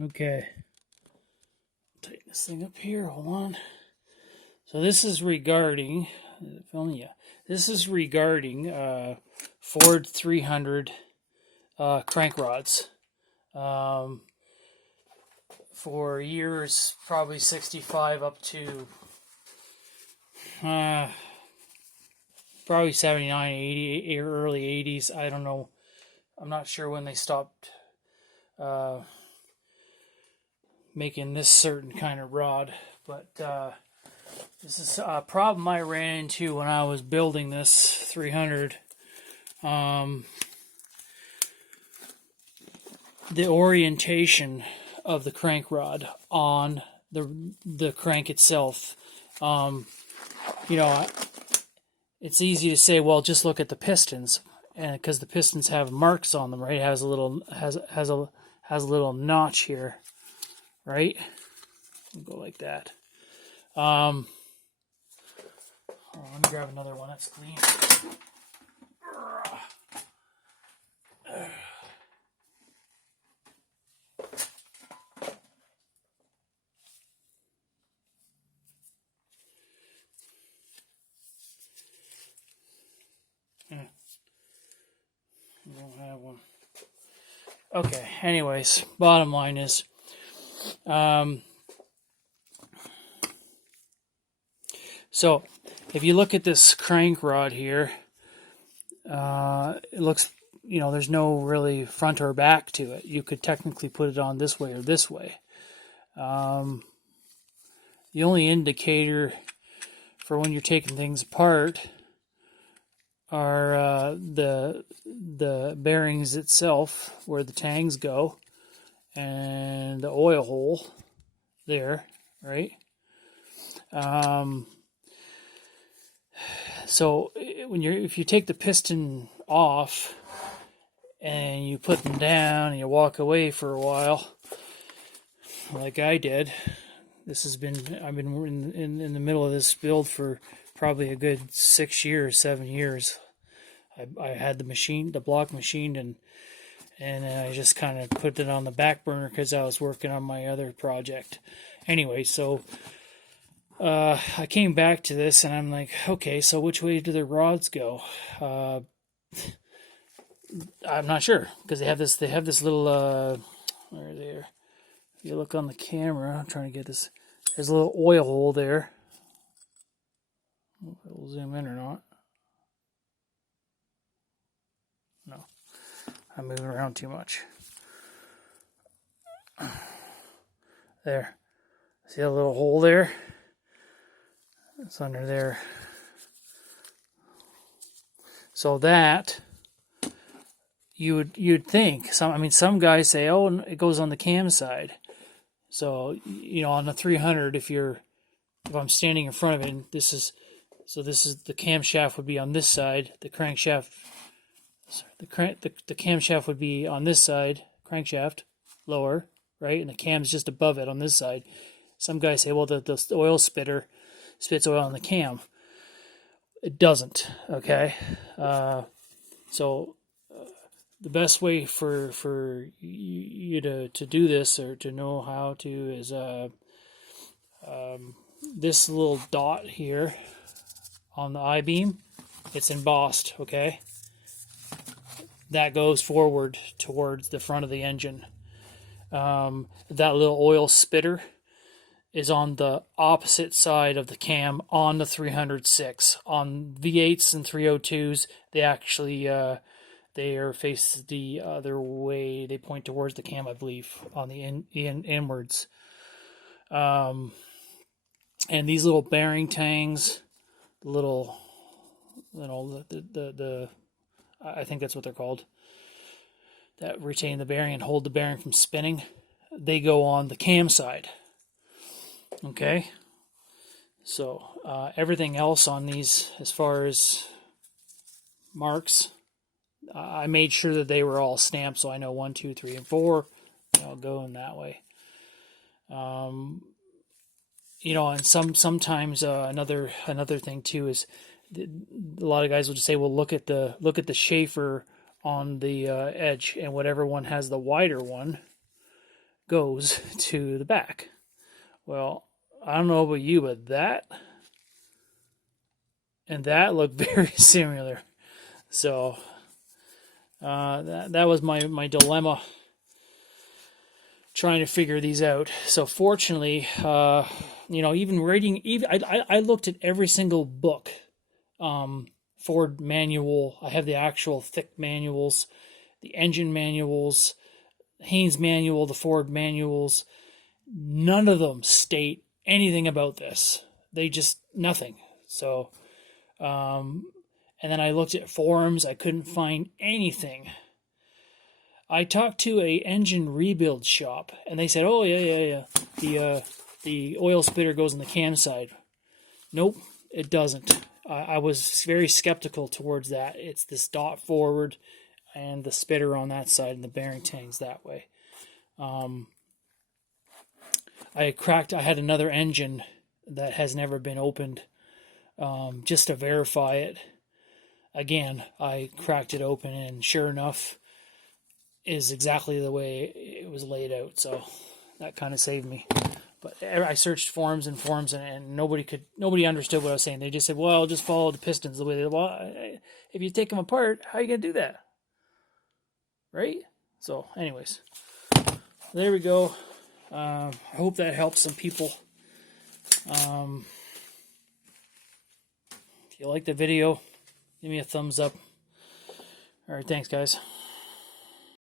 Okay, tighten this thing up here. Hold on. So this is regarding, this is regarding Ford 300 crank rods. For years, probably 65 up to probably 79, 80, early 80s. I don't know. I'm not sure when they stopped making this certain kind of rod, but this is a problem I ran into when I was building this 300. The orientation of the crank rod on the crank itself. It's easy to say, well, just look at the pistons, and because the pistons have marks on them, right? It has a little little notch here, right? We'll go like that. Let me grab another one that's clean. I don't have one. Okay, anyways, bottom line is, so if you look at this crank rod here, it looks, there's no really front or back to it. You could technically put it on this way or this way. The only indicator for when you're taking things apart are the bearings itself, where the tangs go, and the oil hole there, right? So if you take the piston off and you put them down and you walk away for a while, like I did, I've been in the middle of this build for probably a good 6 years, 7 years. I had the block machined, and I just kind of put it on the back burner because I was working on my other project. Anyway, so I came back to this, and I'm like, okay, so which way do the rods go? I'm not sure, because they have this little where there. If you look on the camera, I'm trying to get this. There's a little oil hole there. I don't know if it will zoom in or not. No, I'm moving around too much. There. See that little hole there? It's under there. So that you'd think some guys say, oh, it goes on the cam side. So on the 300, if I'm standing in front of it, this is the camshaft would be on this side. The crankshaft, the camshaft would be on this side. Crankshaft lower, right, and the cam's just above it on this side. Some guys say, well, the oil spitter spits oil on the cam. It doesn't. Okay, so the best way for you to do this, or to know how to, is this little dot here on the I-beam. It's embossed. Okay, that goes forward towards the front of the engine. That little oil spitter is on the opposite side of the cam on the 306. On V8s and 302s, they actually they are faced the other way. They point towards the cam, I believe, on the inwards. And these little bearing tangs, little, the I think that's what they're called, that retain the bearing and hold the bearing from spinning, they go on the cam side. Okay, so everything else on these, as far as marks, I made sure that they were all stamped, so I know 1, 2, 3, and 4, going that way. And sometimes another thing too is, a lot of guys will just say, well, look at the Schaefer on the edge, and whatever one has the wider one goes to the back. Well, I don't know about you, but that and that look very similar. So that was my dilemma, trying to figure these out. So fortunately, even reading, I looked at every single book, Ford manual. I have the actual thick manuals, the engine manuals, Haynes manual, the Ford manuals. None of them state anything about this. They just nothing. So, and then I looked at forums. I couldn't find anything. I talked to a engine rebuild shop, and they said, "Oh yeah. The oil spitter goes on the cam side." Nope, it doesn't. I was very skeptical towards that. It's this dot forward, and the spitter on that side, and the bearing tangs that way. I had another engine that has never been opened, just to verify it. Again, I cracked it open, and sure enough, is exactly the way it was laid out. So that kind of saved me. But I searched forums and nobody understood what I was saying. They just said, "Well, just follow the pistons the way they." Well, if you take them apart, how are you gonna do that, right? So, anyways, there we go. I hope that helps some people. If you like the video, give me a thumbs up. All right, thanks, guys.